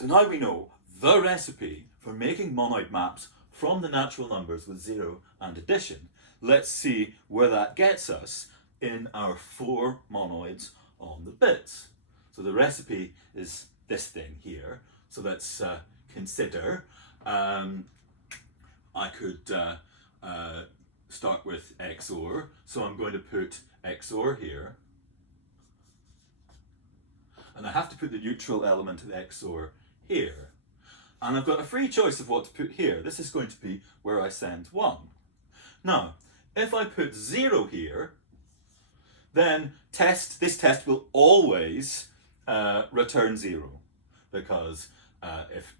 So now we know the recipe for making monoid maps from the natural numbers with zero and addition. Let's see where that gets us in our 4 monoids on the bits. So the recipe is this thing here. So let's consider, I could start with XOR. So I'm going to put XOR here. And I have to put the neutral element of XOR here. And I've got a free choice of what to put here. This is going to be where I send 1. Now, if I put 0 here, then this test will always return 0. Because if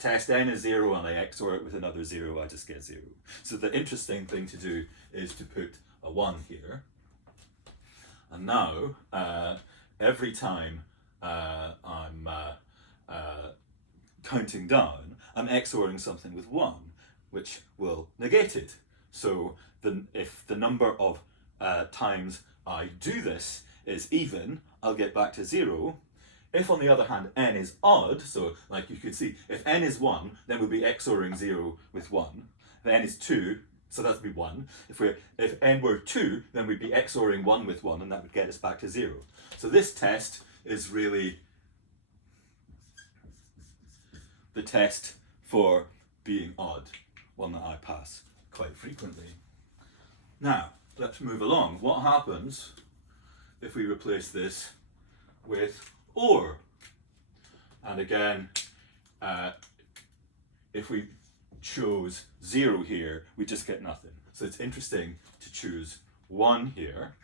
test n is 0 and I XOR it with another 0, I just get 0. So the interesting thing to do is to put a 1 here. And now, every time I'm counting down, I'm XORing something with 1, which will negate it. So if the number of times I do this is even, I'll get back to 0. If, on the other hand, n is odd, so like you could see, if n is 1, then we'll be XORing 0 with 1. If n is 2, so that would be 1. If n were 2, then we'd be XORing 1 with 1, and that would get us back to 0. So this test is really the test for being odd, one that I pass quite frequently. Now, let's move along. What happens if we replace this with OR? And again, if we chose 0 here, we just get nothing. So it's interesting to choose 1 here.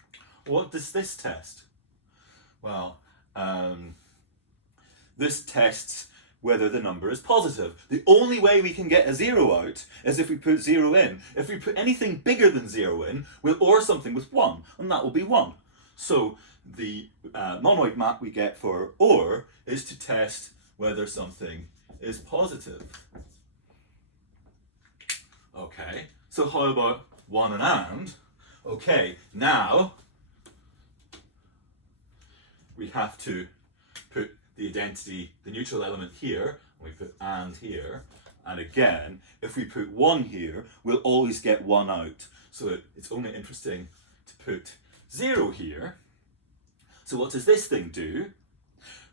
What does this test? Well, this tests whether the number is positive. The only way we can get a 0 out is if we put 0 in. If we put anything bigger than 0 in, we'll OR something with 1, and that will be 1. So the monoid map we get for OR is to test whether something is positive. Okay, so how about 1 and AND? Okay, now we have to put the identity, the neutral element here, and we put AND here. And again, if we put 1 here, we'll always get 1 out. So it's only interesting to put 0 here. So what does this thing do?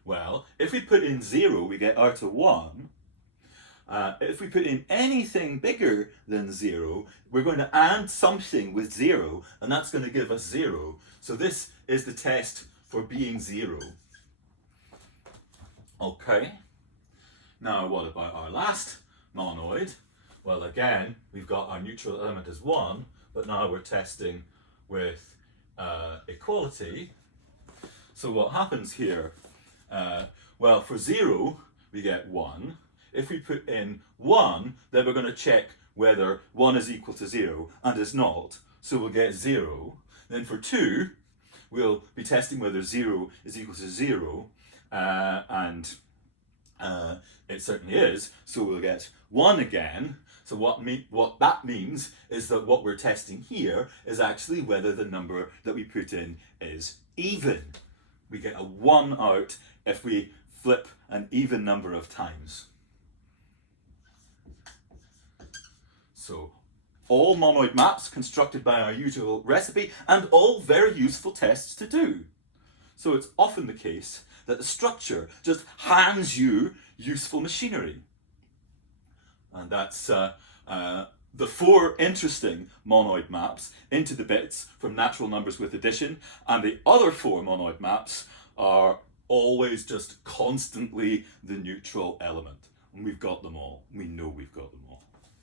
Well, if we put in 0, we get out a 1. If we put in anything bigger than 0, we're going to AND something with 0, and that's going to give us 0. So this is the test for being 0. Okay. Now what about our last monoid? Well, again, we've got our neutral element as 1, but now we're testing with equality. So what happens here? Well, for 0, we get 1. If we put in 1, then we're going to check whether 1 is equal to 0 and is not. So we'll get 0. Then for 2, we'll be testing whether 0 is equal to 0. And it certainly is. So we'll get 1 again. So what that means is that what we're testing here is actually whether the number that we put in is even. We get a 1 out if we flip an even number of times. So all monoid maps constructed by our usual recipe, and all very useful tests to do. So it's often the case that the structure just hands you useful machinery. And that's the 4 interesting monoid maps into the bits from natural numbers with addition, and the other 4 monoid maps are always just constantly the neutral element. And we've got them all. We know we've got them all.